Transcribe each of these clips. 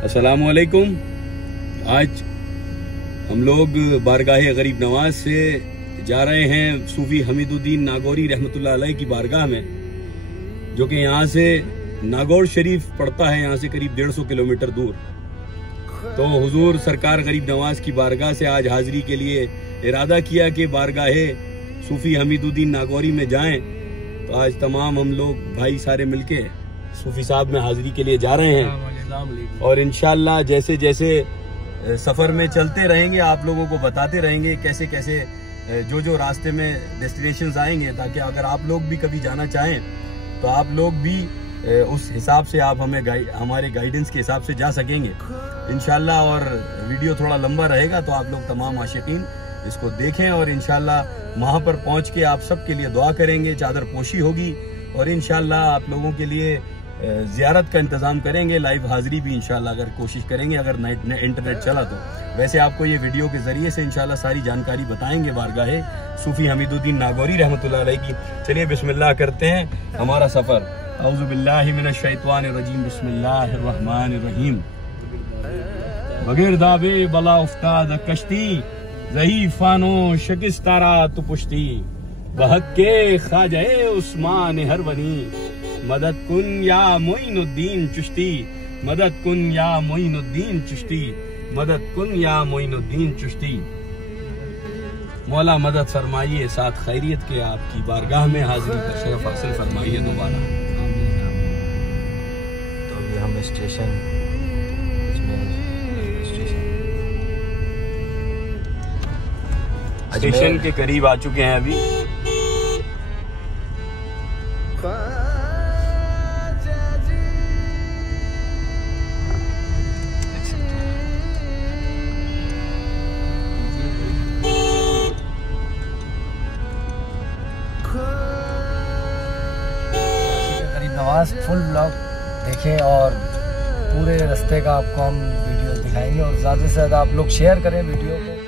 अस्सलामु अलैकुम। आज हम लोग बारगाह गरीब नवाज से जा रहे हैं सूफी हमीदुद्दीन नागौरी रहमतुल्लाह अलैह की बारगाह में, जो कि यहाँ से नागौर शरीफ पड़ता है, यहाँ से करीब 150 किलोमीटर दूर। तो हुजूर सरकार गरीब नवाज की बारगाह से आज हाजिरी के लिए इरादा किया कि बारगाह सूफी हमीदुद्दीन नागौरी में जाएं। तो आज तमाम हम लोग भाई सारे मिलके सूफी साहब में हाजिरी के लिए जा रहे हैं और इंशाअल्लाह जैसे जैसे सफर में चलते रहेंगे आप लोगों को बताते रहेंगे कैसे कैसे जो जो रास्ते में डेस्टिनेशंस आएंगे, ताकि अगर आप लोग भी कभी जाना चाहें तो आप लोग भी उस हिसाब से आप हमें हमारे गाइडेंस के हिसाब से जा सकेंगे इंशाअल्लाह। और वीडियो थोड़ा लंबा रहेगा तो आप लोग तमाम आशिकीन इसको देखें और इंशाअल्लाह वहाँ पर पहुँच के आप सबके लिए दुआ करेंगे, चादर पोशी होगी और इंशाअल्लाह आप लोगों के लिए ज़ियारत का इंतज़ाम करेंगे, लाइव हाजिरी भी इंशाअल्लाह अगर कोशिश करेंगे, अगर इंटरनेट चला तो। वैसे आपको ये वीडियो के ज़रिए से इंशाअल्लाह सारी जानकारी बताएंगे बारगाह सूफी हमीदुद्दीन नागौरी रहमतुल्लाह अलैह की। चलिए बिस्मिल्लाह करते हैं हमारा सफ़र। औज़ु बिल्लाहि मिनश शैतानिर रजीम, बिस्मिल्लाहिर रहमानिर रहीम। बगैर दावे बला उफ्ताद कश्ती, ज़ईफ़ानो शिकस्तारा तो पुश्ती, बहक के ख्वाजा उस्मान हरवनी, मदद कुन या मोइनुद्दीन चिश्ती, मदद कुन या मोइनुद्दीन चिश्ती, मदद कुन या मोइनुद्दीन चिश्ती। मौला मदद फरमाइए, साथ खैरियत के आपकी बारगाह में हाजिरी का शरफ हासिल फरमाइए दोबारा। तो अभी हम स्टेशन के करीब आ चुके हैं अभी। नवाज फुल ब्लॉग देखें और पूरे रास्ते का आपको हम वीडियो दिखाएंगे और ज़्यादा से ज़्यादा आप लोग शेयर करें वीडियो को।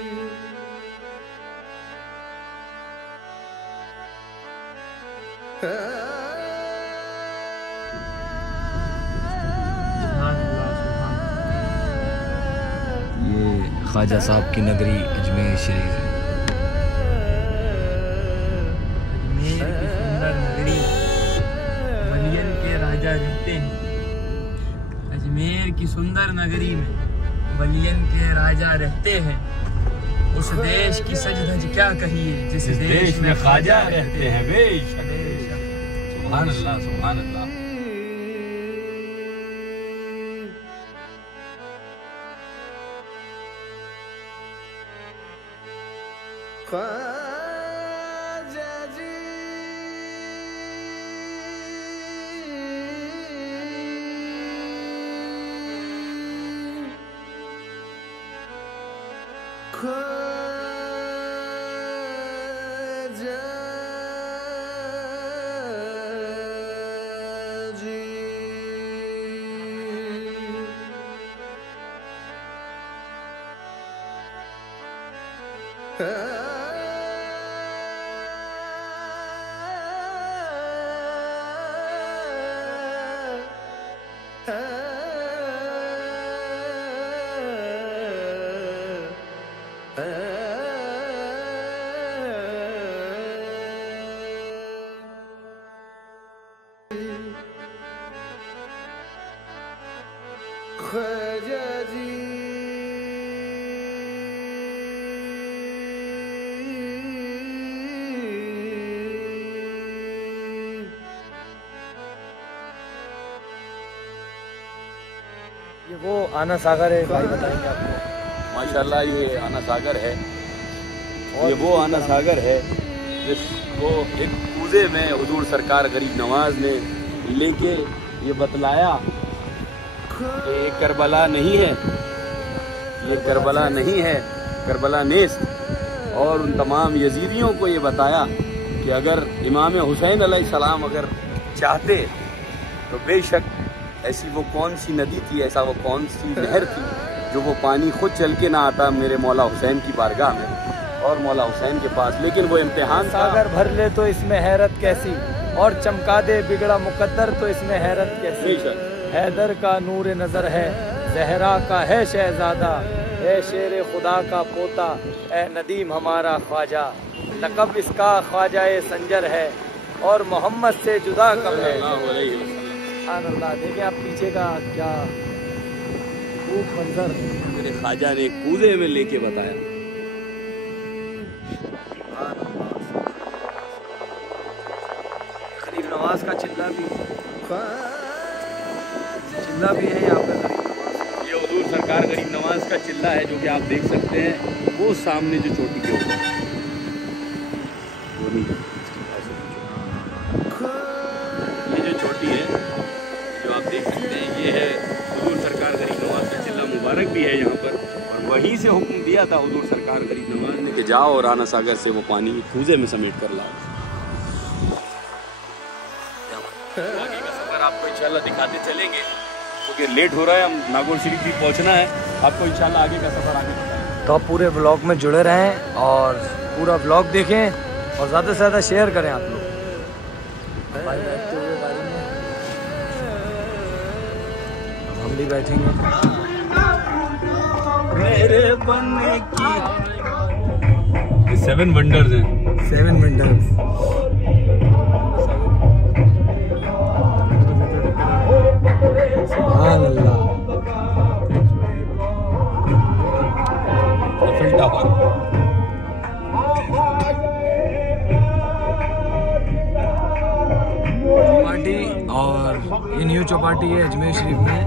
ये ख्वाजा साहब की नगरी अजमेर शरीफ है। रहते हैं अजमेर की सुंदर नगरी में, वलियन के राजा रहते हैं। उस देश की सज-धज क्या कहिए जिस देश में ख्वाजा रहते हैं। बेशक सुभान अल्लाह, सुभान अल्लाह। ये वो आना सागर है भाई, बताएंगे आपको। माशाल्लाह ये आना सागर है और ये वो आना सागर है जिसको एक पूजे में हुजूर सरकार गरीब नवाज ने लेके ये बतलाया कि ये करबला नहीं है, ये करबला नहीं है, करबला नेस्त। और उन तमाम यजीदियों को ये बताया कि अगर इमाम हुसैन अलैहिस्सलाम अगर चाहते तो बेशक ऐसी वो कौन सी नदी थी, ऐसा वो कौन सी नहर थी जो वो पानी खुद चल के ना आता मेरे मौला हुसैन की बारगाह में और मौला हुसैन के पास। लेकिन वो इम्तिहान सागर भर ले तो इसमें हैरत कैसी, और चमका दे बिगड़ा मुकद्दर तो इसमें हैरत कैसी। हैदर का नूर नजर है जहरा का है शहजादा, है शेर खुदा का पोता, ए नदीम हमारा ख्वाजा। लक़ब इसका ख्वाजाए संजर है और मोहम्मद से जुदा कब है। सुभान अल्लाह। देखें आप पीछे का क्या खूब मंजर मेरे ख्वाजा ने कूजे में लेके बताया। गरीब नवाज का चिल्ला भी है यहाँ पे। ये हुजूर सरकार गरीब नवाज का चिल्ला है जो कि आप देख सकते हैं वो सामने जो चोटी के ऊपर ये जो चोटी है जो आप देख सकते हैं ये है हुजूर सरकार गरीब नवाज का चिल्ला मुबारक भी है यहाँ पर। और वहीं से हुक्म दिया था हुजूर सरकार गरीब नवाज ने कि जाओ राना सागर से वो पानी कूजे में समेट कर लाओ। आगे का सफर आपको इंशाल्लाह दिखाते चलेंगे क्योंकि लेट हो रहा है, हम नागौर शरीफ भी पहुंचना है। आपको इंशाल्लाह आगे का सफर आगे बताएंगे। तो आप पूरे ब्लॉग में जुड़े रहें और पूरा ब्लॉग देखें और ज़्यादा से ज़्यादा शेयर करें आप लोग। भाई बैठते हुए गाड़ी में अब हम भी बैठेंगे। मेरे बनने की 7 वंडर्स हैं। 7 वंडर्स। सुभान अल्लाह। टावर चौपाटी और ये न्यू चौपाटी है अजमेर शरीफ में।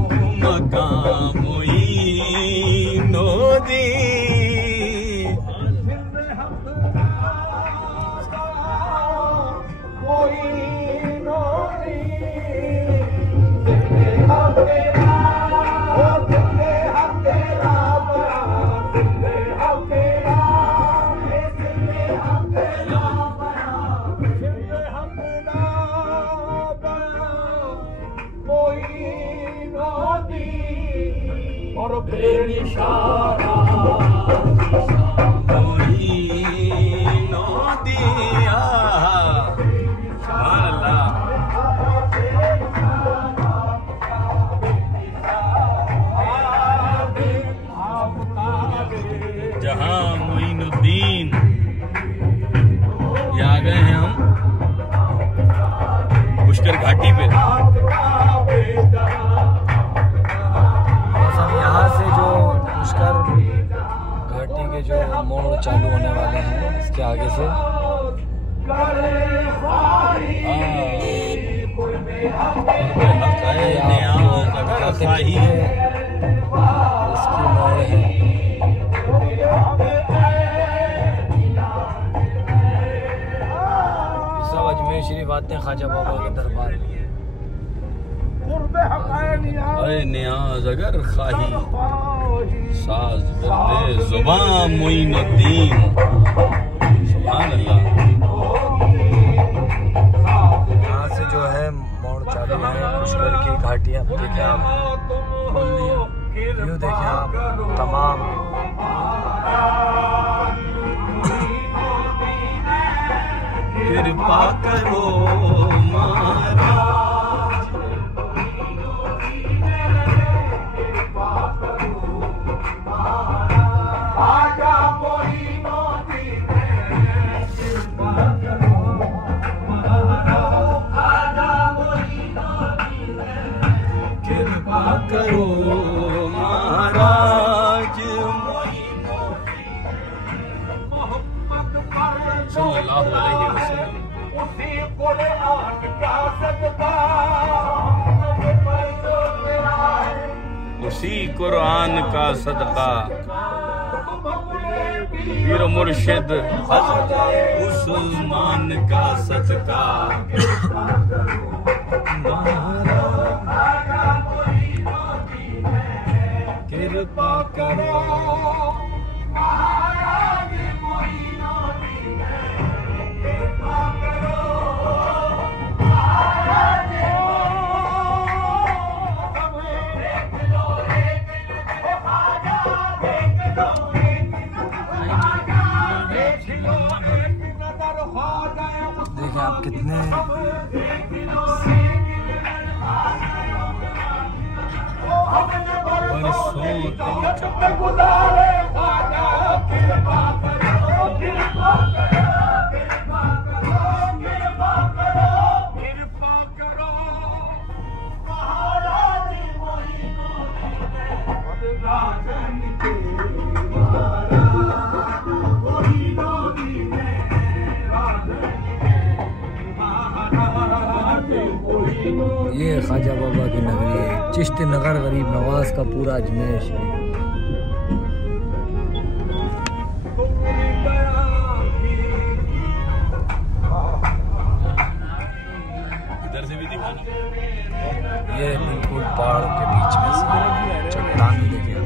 जहां मोइनुद्दीन ये आ गए हैं हम पुष्कर घाटी पे। यहाँ से जो पुष्कर घाटी के जो मोड़ चालू होने वाले हैं इसके आगे से इसकी मोड़ है। सब अजमेर शरीफ आते हैं ख्वाजा बाबा के दरबार में। अरे नियाज अगर खाही साज बंदे जुबान मोइनुद्दीन। सुभान अल्लाह। यहाँ से जो है मोड़ चालू है पुष्कर की घाटियाँ देखें आप, व्यू देखें आप तमाम। कृपा करो महाराज। कृपा करो महाराज। सल्लल्लाहु अलैहि वसल्लम। उसी कुरान का सदका पीर मुर्शिद उस्मान का सदका। कृपा करो देखिए आप कितने ये ख्वाजा बाबा की नगरी है, चिश्त नगर गरीब नवाज का पूरा अजमेर है। इधर से भी दिखाना। ये बिल्कुल पहाड़ के बीच में से चट्टान देखिए।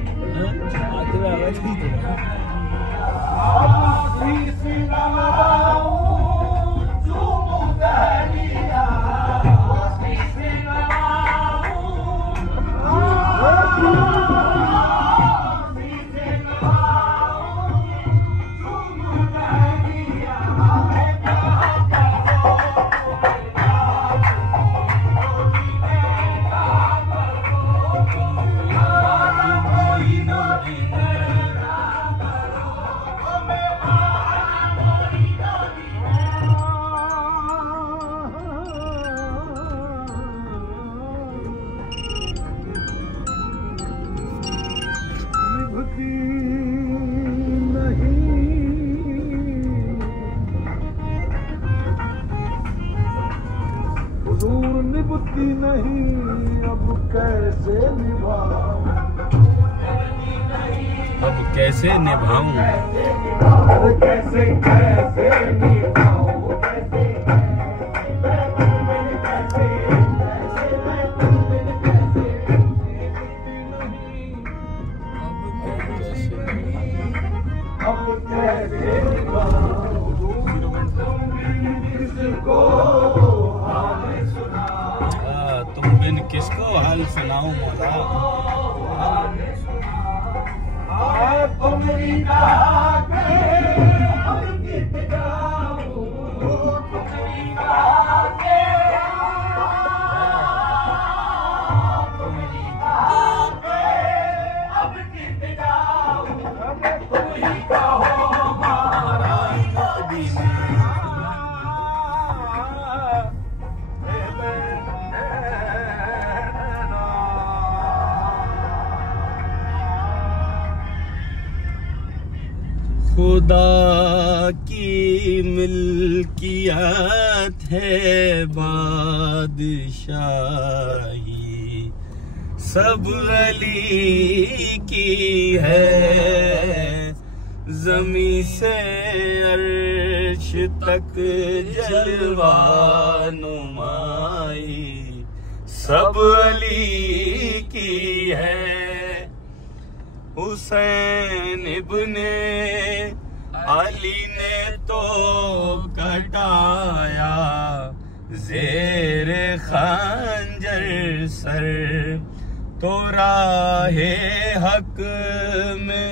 निभती नहीं अब कैसे निभाऊं, अब कैसे निभाऊं, कैसे कैसे निभाऊं, अब कैसे किसको तुम बिन किसको हाल सुनाऊं मौला। खुदा की मिल्कियत है बादशाही, सब अली की है, ज़मीं से अर्श तक जलवा नुमाई, सब अली की है। हुसैन इब्ने अली ने तो कटाया ज़ेरे खंजर सर, तो राहे हक में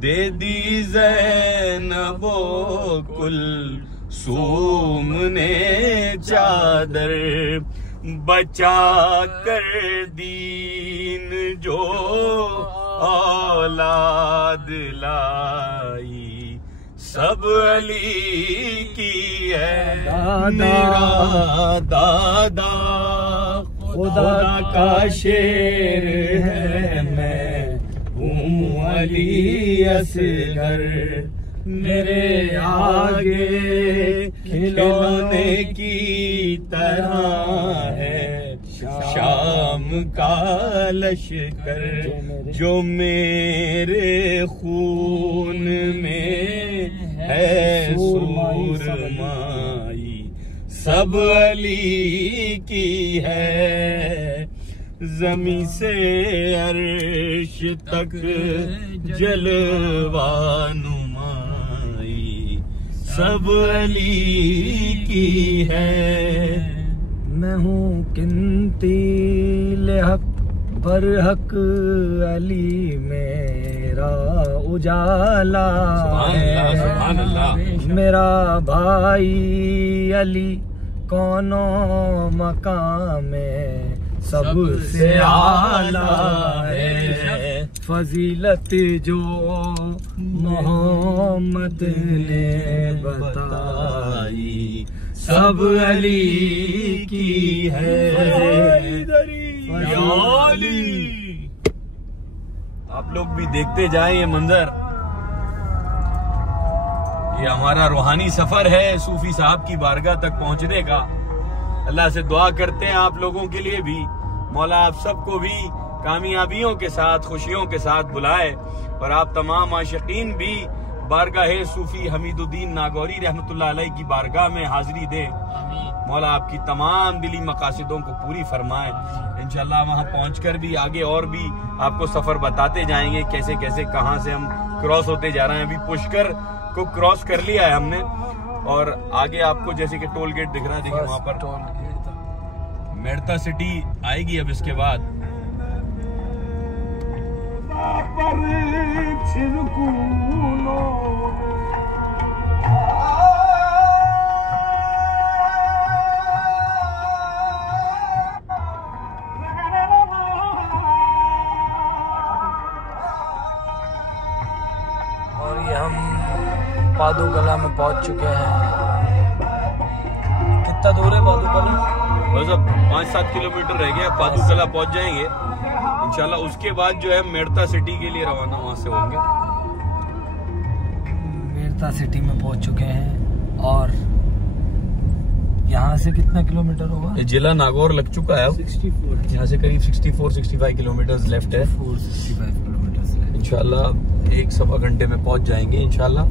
दे दी ज़ैनबो कुलसूम ने चादर, बचा कर दीन जो औलाद लाई, सब अली की है। मेरा दादा खुदा का शेर है, मैं हूँ अली असगर, मेरे आगे खिलौने की तरह है शाम का लश्कर, जो मेरे खून में है सूरमाई, सब अली की है। ज़मीं से अर्श तक जलवा नुमाई, सब अली की है। मैं हूँ किंतील हक पर हक अली मेरा उजाला है, मेरा भाई अली कौनो मकाम में सबसे आला है। फजीलत जो मोहम्मद ने बताई सब अली की है। आप लोग भी देखते जाएं ये मंजर। ये हमारा रूहानी सफर है सूफी साहब की बारगाह तक पहुंचने का। अल्लाह से दुआ करते हैं आप लोगों के लिए भी, मौला आप सबको भी कामयाबियों के साथ, खुशियों के साथ बुलाए, और आप तमाम आशिकीन भी बारगाह सूफी हमीदुद्दीन नागौरी रहमतुल्लाह अलैह की बारगाह में हाजिरी दे। मौला आपकी तमाम दिली मकासदों को पूरी फरमाए। इंशाल्लाह वहां पहुंचकर भी आगे और भी आपको सफर बताते जाएंगे, कैसे कैसे कहां से हम क्रॉस होते जा रहे हैं। अभी पुष्कर को क्रॉस कर लिया है हमने, और आगे आपको जैसे कि टोल गेट दिख रहा है, देखिए वहां पर टोल गेट मेड़ता सिटी आएगी। अब इसके बाद और ये हम पादूकला में पहुंच चुके हैं। कितना दूर है पादूकला? बस अब 5-7 किलोमीटर रह गया, पादूकला पहुंच जाएंगे इंशाल्लाह। उसके बाद जो है मेड़ता सिटी के लिए रवाना वहां से होंगे। मेड़ता सिटी में पहुंच चुके हैं, और यहाँ से कितना किलोमीटर होगा? जिला नागौर लग चुका है, 64। यहाँ से करीब 64-65 किलोमीटर लेफ्ट है। 465 किलोमीटर इंशाल्लाह 1-1.25 घंटे में पहुंच जाएंगे इंशाल्लाह।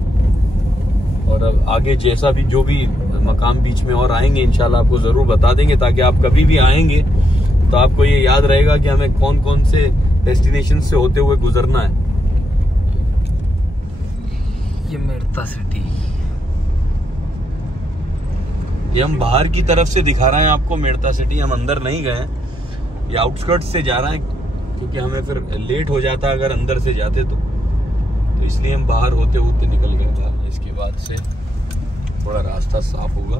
और अब आगे जैसा भी जो भी मकाम बीच में और आएंगे इंशाल्लाह आपको जरूर बता देंगे, ताकि आप कभी भी आएंगे तो आपको ये याद रहेगा कि हमें कौन कौन से डेस्टिनेशन से होते हुए गुजरना है। ये मेड़ता सिटी, ये हम बाहर की तरफ से दिखा रहे हैं आपको मेड़ता सिटी। हम अंदर नहीं गए हैं, ये आउटस्कर्ट्स से जा रहे हैं, क्योंकि हमें फिर लेट हो जाता अगर अंदर से जाते तो इसलिए हम बाहर होते होते निकल गए था। इसके बाद से थोड़ा रास्ता साफ होगा।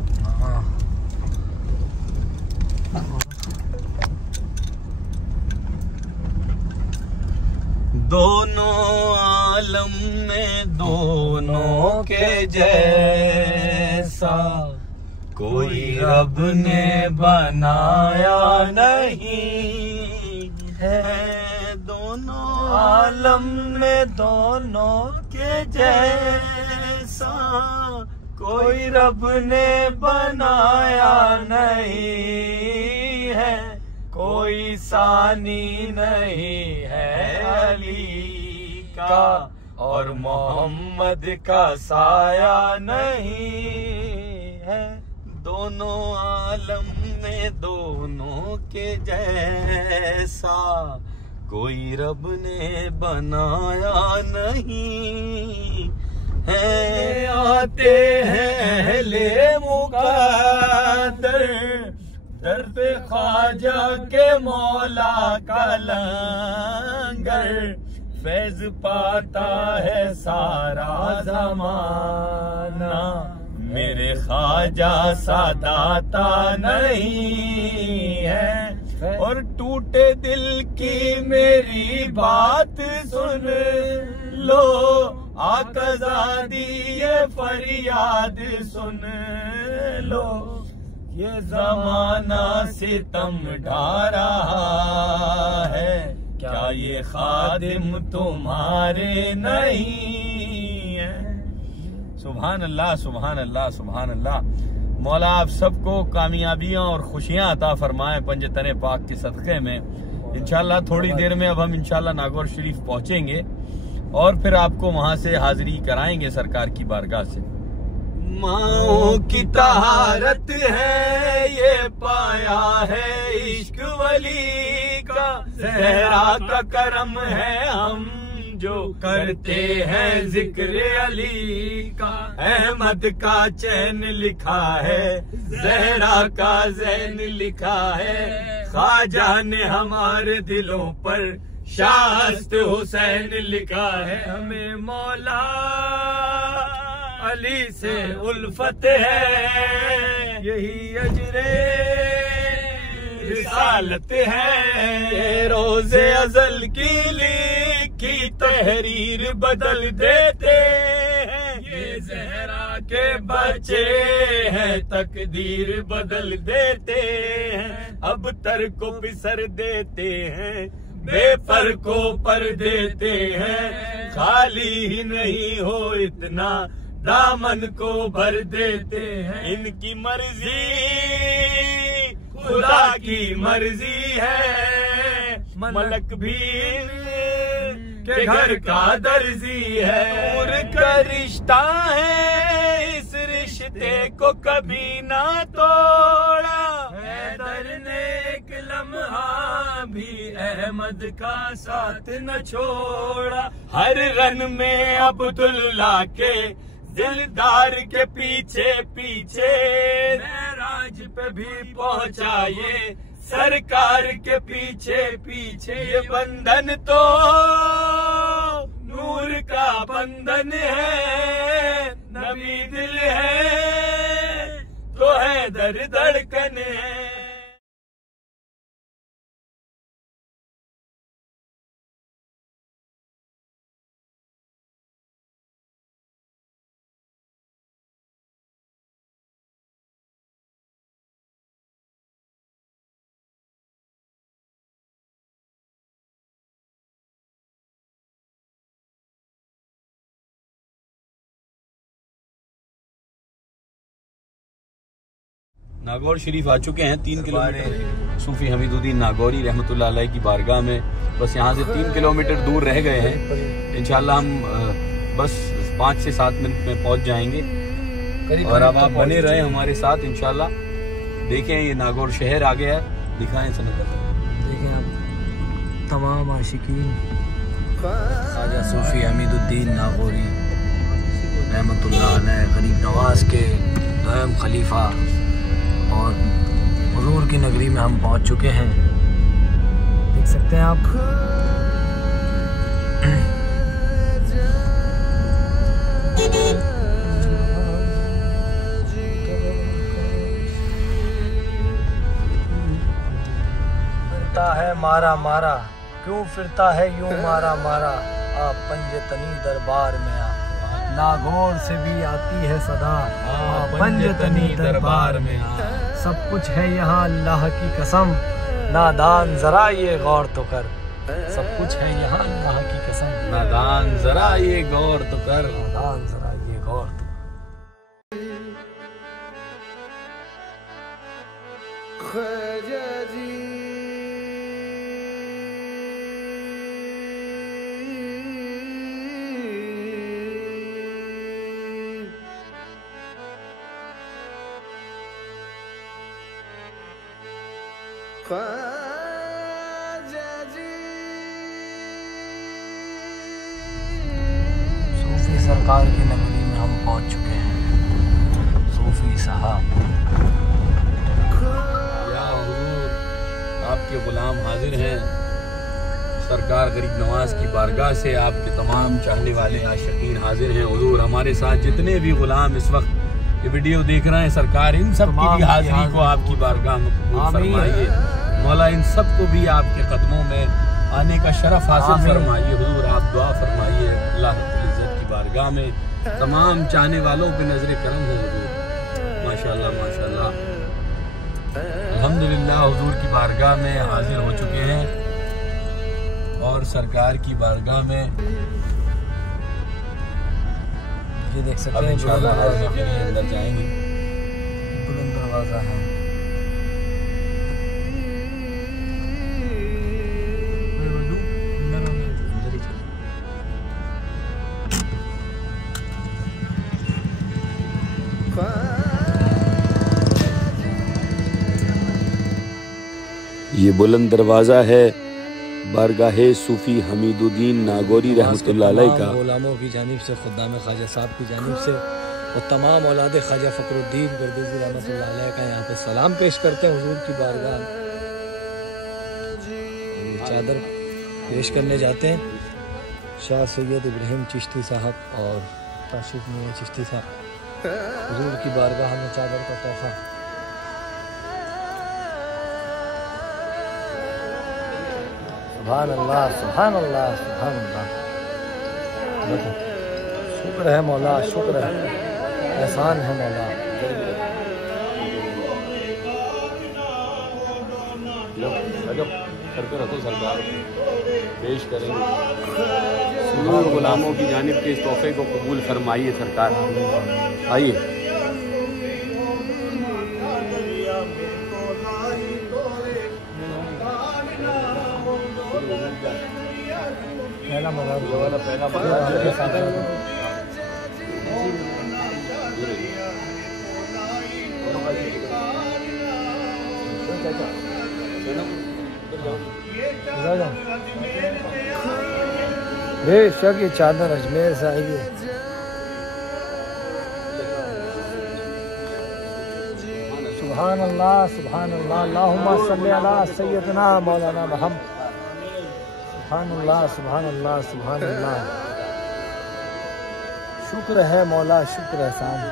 दोनों आलम में दोनों के जैसा कोई रब ने बनाया नहीं है। दोनों आलम में दोनों के जैसा कोई रब ने बनाया नहीं है। कोई सानी नहीं है अली का, और मोहम्मद का साया नहीं है। दोनों आलम में दोनों के जैसा कोई रब ने बनाया नहीं है। आते हैं अहले मुक़द्दर दर पे ख्वाजा के मौला का लंगर, फैज पाता है सारा जमाना, मेरे ख्वाजा सा दाता नहीं है। और टूटे दिल की मेरी बात सुन लो, आकज़ादी ये फरियाद सुन लो। ये जमाना सितम ढा रहा है, क्या ये खादिम तुम्हारे नहीं है। सुभान अल्लाह, सुभान अल्लाह, सुभान अल्लाह। मौला आप सबको कामयाबियां और खुशियां अता फरमाए पंजतने पाक के सदक़े में। इंशाल्लाह थोड़ी देर में अब हम इंशाल्लाह नागौर शरीफ पहुंचेंगे, और फिर आपको वहां से हाजिरी कराएंगे सरकार की बारगाह से। माओ की तहारत है ये पाया है इश्क वली का, ज़हरा का करम है हम जो करते हैं जिक्र अली का। अहमद का चैन लिखा है, ज़हरा का ज़ैन लिखा है, ख्वाजा ने हमारे दिलों पर शास्त हुसैन लिखा है। हमें मौला अली से उल्फत है, यही अजरे रिसालत है। रोज़े अज़ल की लिखी तहरीर बदल देते हैं, ये ज़हरा के बच्चे हैं तकदीर बदल देते हैं। अब तर को बिसर देते हैं, बेपर को पर देते हैं, खाली ही नहीं हो इतना दामन को भर देते हैं। इनकी मर्जी खुदा की मर्जी है, मलक भी के घर का दर्जी है। नूर का रिश्ता है, इस रिश्ते को कभी ना तोड़ा। हैदर ने एक लम्हा भी अहमद का साथ न छोड़ा। हर रन में अब्दुल्ला के दिलदार के पीछे पीछे, महराज पे भी पहुंचा ये सरकार के पीछे पीछे। ये बंधन तो नूर का बंधन है, नबी दिल है तो है दर धड़कन है। नागौर शरीफ आ चुके हैं। 3 किलोमीटर सूफी हमीदुद्दीन नागौरी रहमतुल्लाह अलैह की बारगाह में बस यहाँ से 3 किलोमीटर दूर रह गए हैं। इंशाल्लाह हम बस 5 से 7 मिनट में पहुँच जाएंगे और अब आप बने रहे हमारे साथ इंशाल्लाह। देखें ये नागौर शहर आ गया है, दिखाएं सनत। देखें आप तमाम आशिकीन ख्वाजा सूफी हमीदुद्दीन नागौरी रहमतुल्लाह अलैह गरीब नवाज के दोयम खलीफा और हुजूर की नगरी में हम पहुंच चुके हैं। देख सकते हैं आप फिरता है मारा मारा, क्यों फिरता है यूं मारा मारा। आप पंजतनी दरबार में आ, नागौर से भी आती है सदा। पंजतनी दरबार में आ, सब कुछ है यहाँ अल्लाह की कसम। नादान जरा ये गौर तो कर, सब कुछ है यहाँ अल्लाह की कसम। नादान जरा ये गौर तो कर, नादान जरा ये गौर तो सूफी सरकार की नगरी में हम पहुंच चुके हैं। सूफी साहब, या हुजूर आपके गुलाम हाजिर हैं। सरकार गरीब नवाज की बारगाह से आपके तमाम चाहने वाले आशिकीन हाजिर हैं। हुजूर हमारे साथ जितने भी गुलाम इस वक्त ये वीडियो देख रहे हैं, सरकार इन सब की भी हाजिरी को आपकी बारगाह में कबूल फरमाइए। मौला इन सबको भी आपके कदमों में आने का शरफ हासिल फरमाइए। हुजूर आप दुआ फरमाइए अल्लाह रब्बुल इज्जत की बारगाह में तमाम चाहने वालों पे नजर करम हो हुजूर। माशाल्लाह माशाल्लाह, अल्हम्दुलिल्लाह हुजूर की बारगाह में हाजिर हो चुके हैं और सरकार की बारगाह में ये देख सकते हैं इंशाल्लाह हाजिरी के लिए अंदर जाएंगे। बुलंद दरवाजा है। ये बुलंद दरवाज़ा है बारगाह सूफी हमीदुद्दीन नागौरी रहमतुल्लाह अलैह का। गुलामों की जानिब से खुद्दाम ख्वाजा साहब की जानिब से और तमाम औलाद ख्वाजा फखरुद्दीन गर्देज़ी रहमतुल्लाह अलैह का यहाँ पे सलाम पेश करते हैं हुजूर की बारगाह। चादर पेश करने जाते हैं शाह सैयद इब्राहिम चिश्ती साहब और ताशिफ मियां चिश्ती साहब। हुजूर की बारगाह में चादर का तोहफा। सुभान अल्लाह सुभान अल्लाह सुभान अल्लाह। शुक्र है मौला, शुक्र है, एहसान है मौला। करके रखो सरकार, पेश करेंगे। सुनूर गुलामों की जानिब के इस तोहफे को कबूल फरमाइए सरकार। आइए। पहला मौला बेशक ये चादर अजमेर से आई है। सुभान अल्लाह सुभान अल्लाह, अल्लाहुम्मा सल्ली अला सय्यदना मौलाना मोहम्मद। सुभान अल्लाह सुभान अल्लाह सुभान अल्लाह। शुक्र है मौला, शुक्र एहसान है।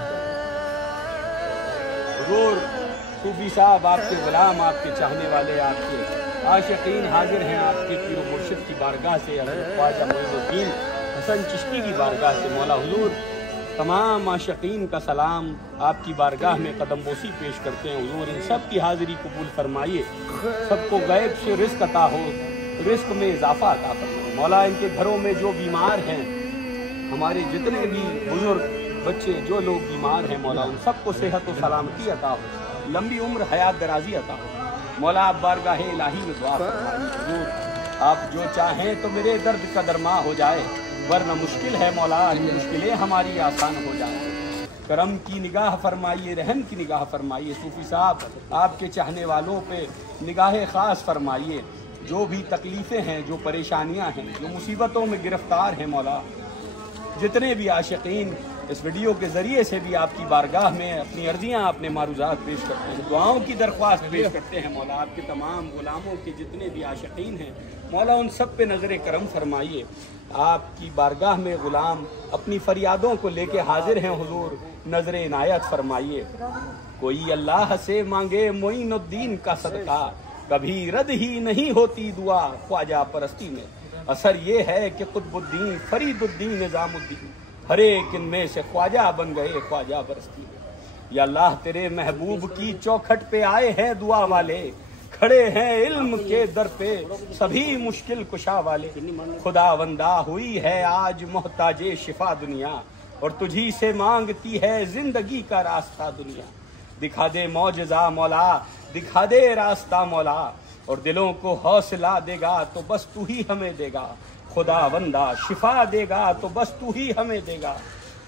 हुजूर सूफी साहब, आपके गुलाम, आपके चाहने वाले, आपके आशिकीन हाजिर हैं आपके पीर मुर्शिद की बारगाह से, ख्वाजा मोइनुद्दीन हसन चिश्ती की बारगाह से। मौला हुजूर तमाम आशिकीन का सलाम आपकी बारगाह में कदमबोसी पेश करते हैं। हुजूर इन सब की हाजिरी कबूल फरमाइए, सबको गैब से रिस्क अता हो, रिस्क में इजाफा अता फरमाइए। मौला इनके घरों में जो बीमार हैं, हमारे जितने भी बुजुर्ग बच्चे जो लोग बीमार हैं, मौला उन सबको सेहत और सलामती अता हो, लंबी उम्र हयात दराजी अता हो। मौला आप बारगाह इलाही में दुआ फरमाइए। आप जो चाहें तो मेरे दर्द का दरमा हो जाए, वरना मुश्किल है मौला मुश्किलें हमारी आसान हो जाए। करम की निगाह फरमाइए, रहम की निगाह फरमाइए। सूफी साहब, आपके चाहने वालों पे निगाह ख़ास फरमाइए। जो भी तकलीफ़ें हैं, जो परेशानियां हैं, जो मुसीबतों में गिरफ्तार हैं, मौला जितने भी आशिकीन इस वीडियो के ज़रिए से भी आपकी बारगाह में अपनी अर्जियां, अपने मारूज़ात पेश करते हैं, दुआओं की दरख्वास्त पेश करते हैं, मौला आपके तमाम गुलामों के जितने भी आशिकीन हैं, मौला उन सब पे नज़र करम फरमाइए। आपकी बारगाह में गुलाम अपनी फरियादों को लेके हाजिर हैं, हुजूर नज़र इनायत फरमाइए। कोई अल्लाह से मांगे मोइनुद्दीन का सदका, कभी रद्द ही नहीं होती दुआ ख्वाजा परस्ती में। असर ये है कि कुतुबुद्दीन फरीदुद्दीन निजामुद्दीन हर एक इनमें से ख्वाजा बन गए ख्वाजा परस्ती में। या अल्लाह तेरे महबूब की चौखट पे आए हैं दुआ वाले, खड़े हैं इल्म के दर पे सभी मुश्किल कुशा वाले। खुदा वंदा हुई है आज मोहताजे शिफा दुनिया, और तुझी से मांगती है जिंदगी का रास्ता दुनिया। दिखा दे मौजज़ा मौला, दिखा दे रास्ता मौला, और दिलों को हौसला देगा तो बस तू ही हमें देगा। खुदा वंदा शिफा देगा तो बस तू ही हमें देगा,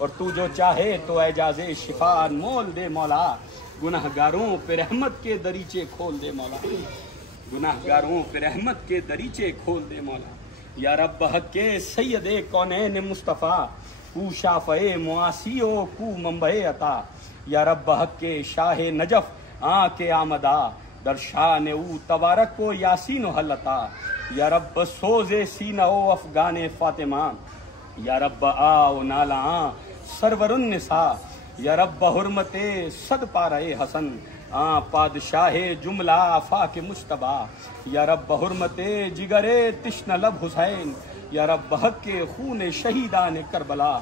और तू जो चाहे तो एजाज़े शिफा अनमोल दे मौला। गुनाहगारों पे रहमत के दरीचे खोल दे मौला, गुनाहगारों पे रहमत के दरीचे खोल दे मौला। या रब हक के सैयदे कौनैन मुस्तफ़ा, कू शाफ़े मुआसियो कू मंबे अता। या रब हक के शाह नजफ आके आमदा, दरशान ऊ तबारक को यासीन हलता। या रब सोजे सीना ओ अफगान फातिमा, या रब आओ नाला सरवरुन निसा। या रब हुर्मते सद पारे हसन पादशाहे जुमला आफाक मुश्तबा। या रब हुर्मते जिगरे तिश्न लब हुसैन, या रब हक के खून शहीदान करबला।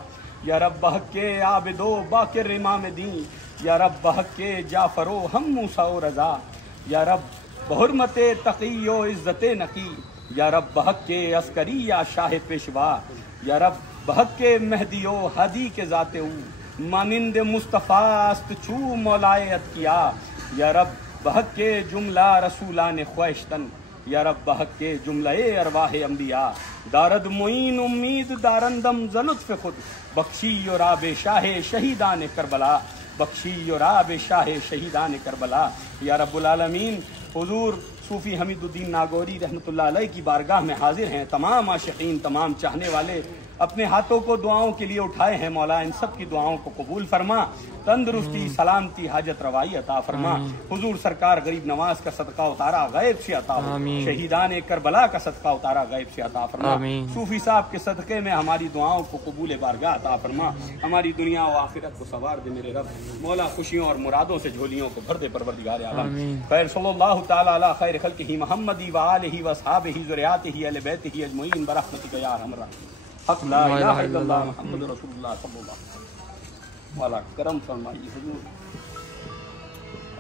या रब हक के आबिदो बाकिर इमाम दी, या रब हक के जाफरो हम मूसा ओ रजा। या रब हुर्मते तक़ियो इज़्ज़ते नकी, या रब हक के अस्करी या शाह पेशवा। या रब हक के महदियो हदी के जाते मानिंद मुस्तफ़ास्त छू मौलाए अतकिया। या रब हक के जुमला रसूला ने ख्वाहिशतन, या रब हक के जुमले अरवाह अम्बिया। दारद मुईन उम्मीद दारंदम ज़लुत्फ़ खुद, बख्शी और आब शाह शहीदान करबला, बख्शी और आब शाह शहीदान करबला। या रब्बुल आलमीन, हुजूर सूफी हमीदुद्दीन नागौरी रहमतुल्लाह अलैह की बारगाह में हाजिर हैं तमाम आशिकीन, तमाम चाहने वाले अपने हाथों को दुआओं के लिए उठाए हैं मौला, इन सब की दुआओं को कबूल फरमा, तंदुरुस्ती सलामती हाजत रवाई अता फरमा। हुजूर सरकार गरीब नवाज का सदका उतारा गैब से अता हो, शहीदान करबला का सदका उतारा गैब से अता फरमा। सूफी साहब के सदक़े में हमारी दुआओं को कबूल बारगाह अता फरमा, हमारी दुनिया व आखिरत को सवार दे मेरे रब मौला, खुशियों और मुरादों से झोलियों को भर दे परवरदिगार आलम। खैर सल्लल्लाहु तआला अला खैर खल्क़िही मुहम्मदी व आलिही व अस्हाबिही ज़ुर्रिय्यतिही अहले बैतिही अजमईन बरहमतिका या अरहमर राहिमीन। हक ला इलाहा इल्लल्लाह मुहम्मदुर रसूलुल्लाह सल्लल्लाहु अलैहि वसल्लम। वाला करम फरमाइए हुजूर,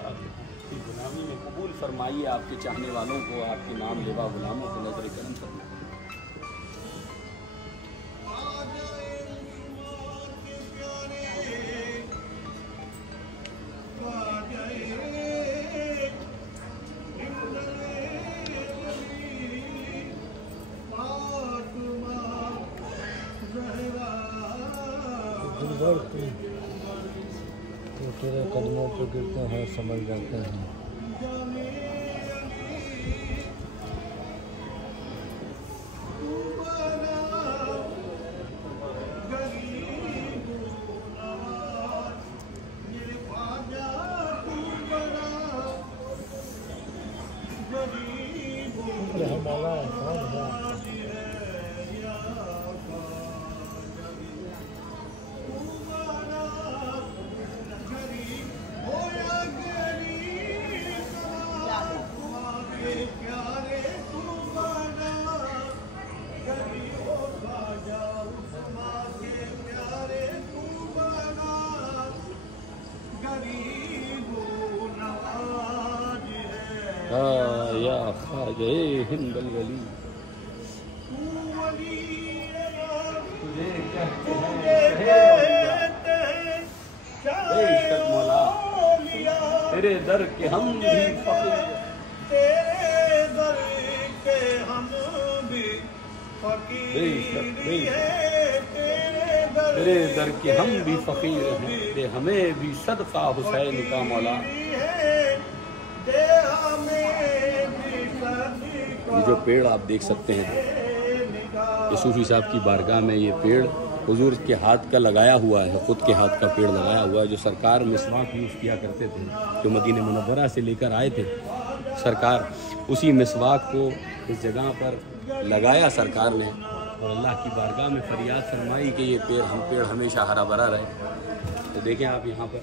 आपकी गुलामी में कबूल फरमाइए, आपके चाहने वालों को, आपके नाम लेवा गुलामों को नजर करम फरमाइए। तो तेरे कदमों पर गिरते हैं, समझ जाते हैं। या ख्वाजा हिंदल वली, तुझे कहते हैं बेशक मौला, तेरे दर के हम भी फकीर, तेरे दर के हम भी फकीर, तेरे दर के हम भी फकीर हैं, दे हमें भी सदका हुसैन का मौला। ये जो पेड़ आप देख सकते हैं, ये सूफी साहब की बारगाह में ये पेड़ हुजूर के हाथ का लगाया हुआ है, खुद के हाथ का पेड़ लगाया हुआ है, जो सरकार मिसवाक यूज़ किया करते थे, जो मदीने मुनव्वरा से लेकर आए थे सरकार, उसी मिसवाक को इस जगह पर लगाया सरकार ने, और अल्लाह की बारगाह में फरियाद फरमाई कि ये पेड़ हमेशा हरा भरा रहे। तो देखें आप यहाँ पर,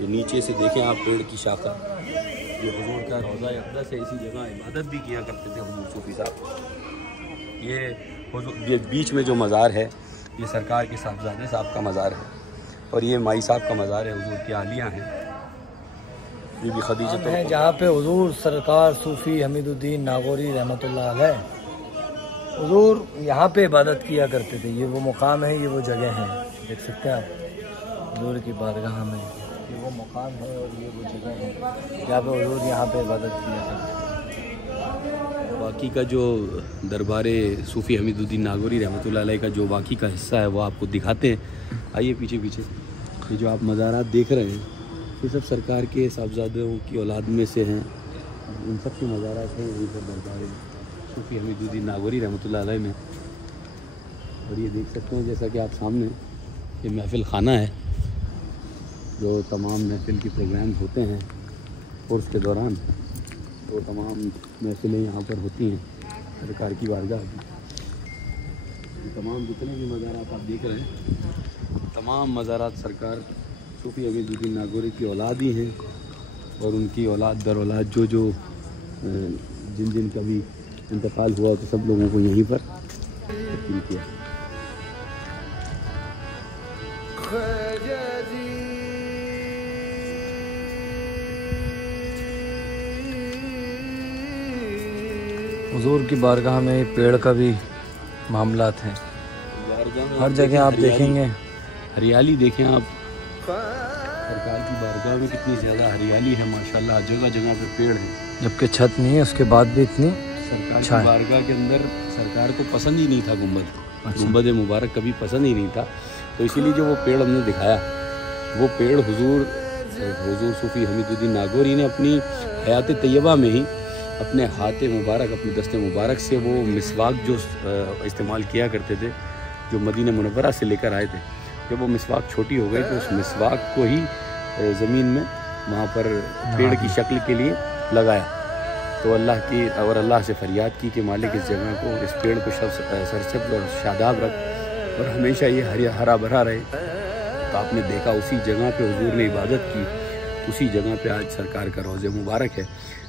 ये नीचे से देखें आप पेड़ की शाखा, ये हुजूर का रोज़ा अक़दस है, इसी जगह इबादत भी किया करते थे हुजूर सूफी साहब। ये बीच में जो मज़ार है, ये सरकार के साहबजादे साहब का मज़ार है, और ये माई साहब का मज़ार है, हुजूर की आलिया हैं, बीबी खदीजा है, जहाँ पे हुजूर सरकार सूफी हमीदुद्दीन नागौरी रहमतुल्लाह अलैह हुजूर यहाँ पे इबादत किया करते थे। ये वो मुकाम है, ये वो जगह है, देख सकते हैं आप हुजूर की बारगाह में, ये वो मुकाम है और ये वो जगह है जहाँ पे हुजूर यहाँ पे इबादत किया करते थे। बाकी का जो दरबारे सूफ़ी हमीदुद्दीन नागौरी रहमतुल्लाह अलैह का जो बाकी का हिस्सा है वो आपको दिखाते हैं। आइए पीछे पीछे, ये जो आप मज़ारात देख रहे हैं ये सब सरकार के साहबजादों की औलाद में से हैं, इन सब के मज़ारात हैं यहीं पर दरबारे सूफ़ी हमीदुद्दीन नागौरी रहमतुल्लाह अलैह में। और ये देख सकते हैं जैसा कि आप सामने, ये महफ़िल खाना है, जो तमाम महफ़िल के प्रोग्राम होते हैं कोर्स के दौरान, तो तमाम महफ़िलें यहाँ पर होती हैं सरकार की बारगाह की। तमाम जितने भी मज़ारात आप देख रहे हैं, तमाम मज़ारात सरकार सूफ़ी हमीदुद्दीन नागौरी की औलाद ही हैं, और उनकी औलाद दर औलाद जो जिन जिन का भी इंतकाल हुआ तो सब लोगों को यहीं पर तकरीम किया। हुजूर की बारगाह में पेड़ का भी मामलात हैं, हर जगह आप देखेंगे हरियाली। देखें आप सरकार की बारगाह में कितनी ज़्यादा हरियाली है माशाल्लाह, जगह जगह पे पेड़ हैं, जबकि छत नहीं है, उसके बाद भी इतनी सरकार की बारगाह के अंदर सरकार को पसंद ही नहीं था गुंबद, गुंबद मुबारक कभी पसंद ही नहीं था। तो इसीलिए जो वो पेड़ हमने दिखाया, वो पेड़ हुजूर सूफ़ी हमीदुद्दीन नागौरी ने अपनी हयात तैयबा में ही अपने हाथ मुबारक, अपने दस्ते मुबारक से वो मिसवाक जो इस्तेमाल किया करते थे, जो मदीना मुनव्वरा से लेकर आए थे, जब वो मिसवाक छोटी हो गई तो उस मिसवाक को ही ज़मीन में वहाँ पर पेड़ की शक्ल के लिए लगाया। तो अल्लाह से फरियाद की कि मालिक इस जगह को, इस पेड़ को सरसब्ज़ और शादाब रख और हमेशा ये हरा भरा रहे। तो आपने देखा उसी जगह पे हुजूर ने इबादत की, उसी जगह पे आज सरकार का रोज़ा मुबारक है।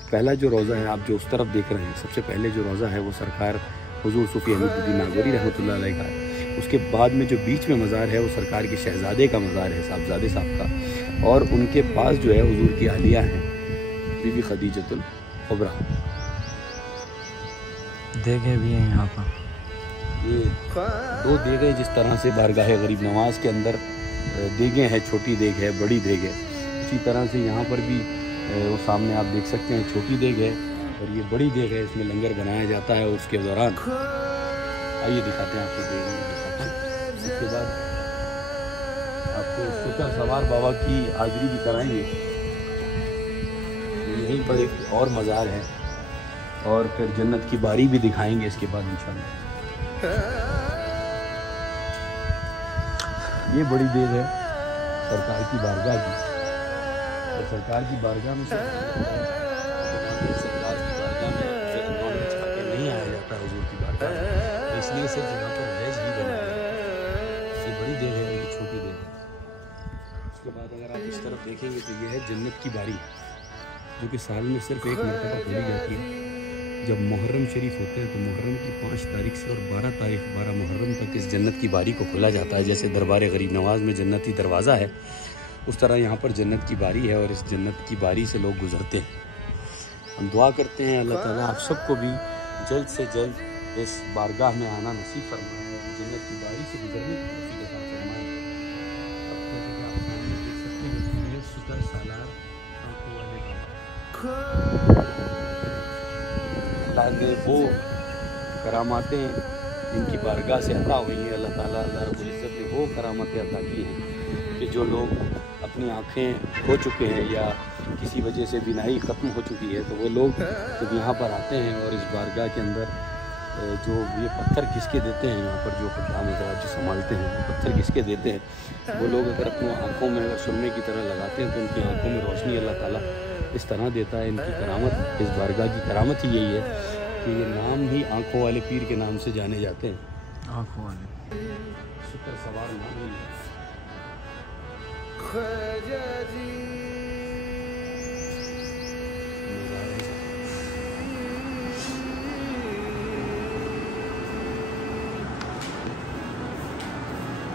पहला जो रोज़ा है आप जो उस तरफ देख रहे हैं, सबसे पहले जो रोज़ा है वो सरकार हुजूर सूफी हमीदुद्दीन नागौरी रहमतुल्लाह अलैह का है। उसके बाद में जो बीच में मज़ार है वो सरकार के शहज़ादे का मज़ार है, साहबजादे साहब का, और उनके पास जो है हुजूर की आलिया हैं बीबी खदीजतुल कुबरा। देगे भी हैं यहाँ पर, ये 2 देगे जिस तरह से बारगाह गरीब नवाज़ के अंदर देगे हैं, छोटी देग है, बड़ी देग है, उसी तरह से यहाँ पर भी वो सामने आप देख सकते हैं छोटी देग है और ये बड़ी देग है। इसमें लंगर बनाया जाता है और उसके दौरान आइए दिखाते हैं आपको देग। उसके बाद आपको शुक्र सवार बाबा की हाजिरी भी कराएंगे। यहीं पर एक और मज़ार है और फिर जन्नत की बारी भी दिखाएंगे इसके बाद इंशाल्लाह। ये बड़ी देर है सरकार की बारगाह की, और सरकार की बारगाह में सरकार की बारगाह में छाके नहीं आया जाता हुजूर की बारगाह में, तो इसलिए सिर्फ यहाँ पर वेज ही बना है। ये बड़ी देर है, ये छोटी देर है। उसके बाद अगर आप इस तरफ देखेंगे तो ये है जन्नत की बारी, जो कि साल में सिर्फ एक मरतबा खोली जाती है। जब मुहर्रम शरीफ होते हैं तो मुहर्रम की 5 तारीख से और 12 मुहर्रम तक इस जन्नत की बारी को खोला जाता है। जैसे दरबार गरीब नवाज़ में जन्नती दरवाज़ा है, उस तरह यहाँ पर जन्नत की बारी है और इस जन्नत की बारी से लोग गुजरते हैं। हम दुआ करते हैं अल्लाह ताला आप सबको भी जल्द से जल्द इस बारगाह में आना नसीब फरमाए, जन्नत की बारी से गुजरने की तौफीक अता फरमाए। अब जैसे कि आप सामने देख सकते हैं ये शुक्र सालार आंखों वाले बाबा, ताकि वो करामातें इनकी बारगाह से अता हुई हैं, अल्लाह ताला अल्लाह रब्बुल इज़्ज़त ने वो करामातें अता की हैं कि जो लोग अपनी आँखें खो चुके हैं या किसी वजह से बीनाई ख़त्म हो चुकी है, तो वो लोग जब यहाँ पर आते हैं और इस बारगाह के अंदर जो ये पत्थर घिसके देते हैं, यहाँ पर जो खुदाम हज़रात जो संभालते हैं वो पत्थर घिसके देते हैं, वो लोग अगर अपनी आँखों में अगर सुरमे की तरह लगाते हैं तो उनकी आँखों में रोशनी अल्लाह ताला इस तरह देता है। इनकी करामत, इस बारगाह की करामत ही यही है कि ये नाम ही आँखों वाले पीर के नाम से जाने जाते हैं। आँखों वाले शुक्र सवार नाम ही है।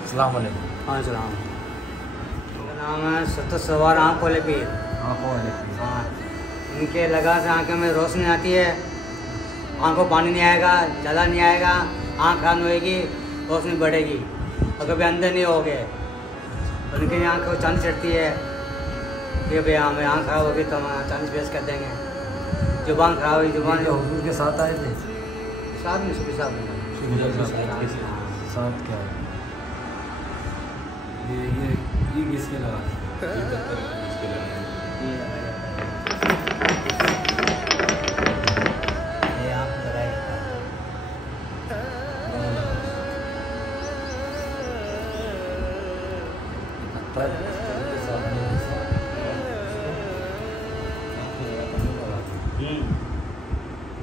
अस्सलाम वालेकुम। हाँ सलाम। मेरा नाम है सत्तर सवार आँख वाले पीर। आँखों वाले पीर। हाँ, इनके लगा से आँखों में रोशनी आती है, आँखों पानी नहीं आएगा, जला नहीं आएगा, आँख खराब होएगी, रोशनी बढ़ेगी और कभी अंदर नहीं हो गए। उनकी आँख को चांदी चढ़ती है कि भाई हमें आँख खराब होगी तो हम चांदी पेश कर देंगे। जुबान खराब हुई, जुबान जो हुजूर के साथ आए थे, साथ में सुबह साथ क्या है? ये किसके लगा? ये आँख लगाए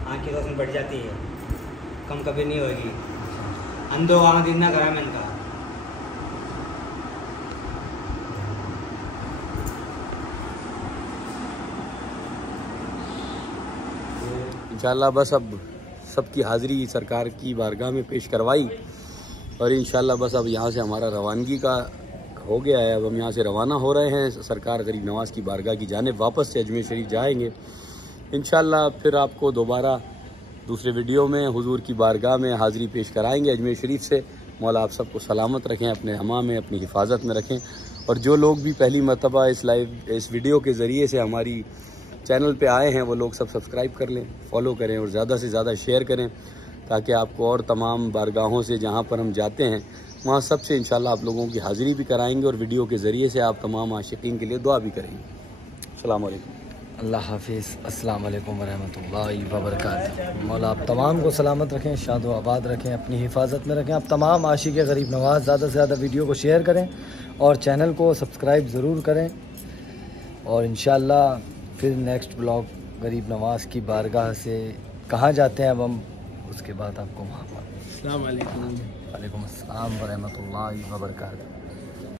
आँख की रोशनी बढ़ जाती है, कम कभी नहीं होगी। अंधो आँख दिन ना करा मैं इनका। इंशाल्लाह बस अब सबकी हाज़िरी सरकार की बारगाह में पेश करवाई और इंशाल्लाह बस अब यहाँ से हमारा रवानगी का हो गया है। अब हम यहाँ से रवाना हो रहे हैं सरकार गरीब नवाज़ की बारगाह की जानिब, वापस से अजमेर शरीफ जाएंगे इंशाल्लाह। फिर आपको दोबारा दूसरे वीडियो में हुजूर की बारगाह में हाज़िरी पेश कराएंगे अजमेर शरीफ से। मौला आप सबको सलामत रखें, अपने हमा में अपनी हिफाजत में रखें। और जो लोग भी पहली मरतबा इस वीडियो के ज़रिए से हमारी चैनल पे आए हैं वो लोग सब सब्सक्राइब कर लें, फॉलो करें और ज़्यादा से ज़्यादा शेयर करें, ताकि आपको और तमाम बारगाहों से जहाँ पर हम जाते हैं वहाँ सबसे इंशाल्लाह आप लोगों की हाज़िरी भी कराएंगे और वीडियो के ज़रिए से आप तमाम आशिकीन के लिए दुआ भी करेंगे। अस्सलाम वालेकुम। अल्लाह हाफिज़। अस्सलाम वालेकुम वरहमतुल्लाहि वबरकातुहू। मौला आप तमाम को सलामत रखें, शादो आबाद रखें, अपनी हिफाजत में रखें। आप तमाम आशिक़ गरीब नवाज़ ज़्यादा से ज़्यादा वीडियो को शेयर करें और चैनल को सब्सक्राइब ज़रूर करें। और इंशाअल्लाह फिर नेक्स्ट ब्लॉग गरीब नवाज़ की बारगाह से कहाँ जाते हैं अब हम, उसके बाद आपको वहाँ पर। अस्सलाम वालेकुम। वालेकुम अस्सलाम वरहमतुल्लाहि वबरकातुहू।